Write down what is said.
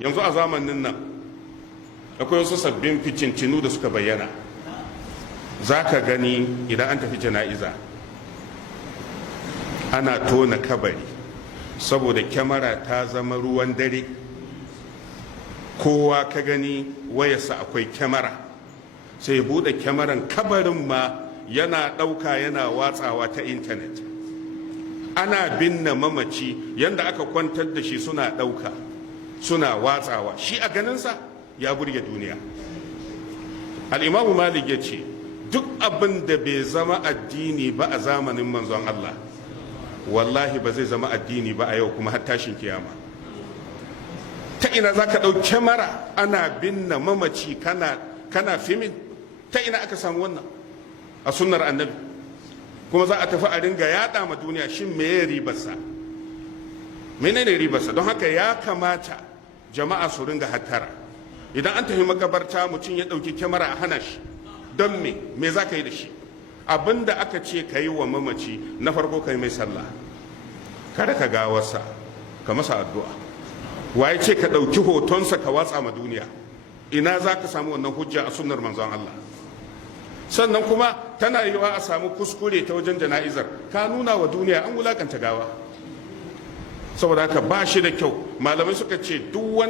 yanzu a zamanin nan akwai wasu sabbin ficintinu da suka bayyana. Za ka gani idan an tafi jana'iza ana tona kabari saboda kyamara ta zama ruwan dare. Kowa ka gani wayarsa akwai kyamara, sai ya bude kyamaran kabarin ma yana ɗauka yana watsawa ta intanet. Ana binne mamaci yanda aka kwantar da shi suna ɗauka suna watsawa. Shi a ganinsa ya burge duniya. Al'imamu Malik ya ce duk abin da bai zama addini ba a zamanin manzon Allah wallahi ba zai zama addini ba a yau kuma har tashin kiyama. Ta ina za ka ɗau kyamara ana binne mamaci kana fimin? Ta ina aka samu wannan a sunnar annabi? Kuma za a tafi a ringa yaɗa ma duniya. Shin meye ribarsa? Menene ribarsa? Don haka ya kamata jama'a su ringa hattara. Idan an tafi makabarta mutum ya ɗauki kyamara a hana shi. Don me za ka yi da shi? Abin da aka ce ka yi wa mamaci na farko ka yi mai sallah, kada ka gawarsa ka masa addu'a. Waye ce ka ɗauki hotonsa ka watsa ma duniya? Ina za ka samu wannan hujja a sunnar manzon Allah? Sannan kuma tana yiwa a samu kuskure ta wajen jana'izar, ka nuna wa duniya an wulakanta gawa. Saboda haka ba shi da kyau. Malamai suka ce duk wani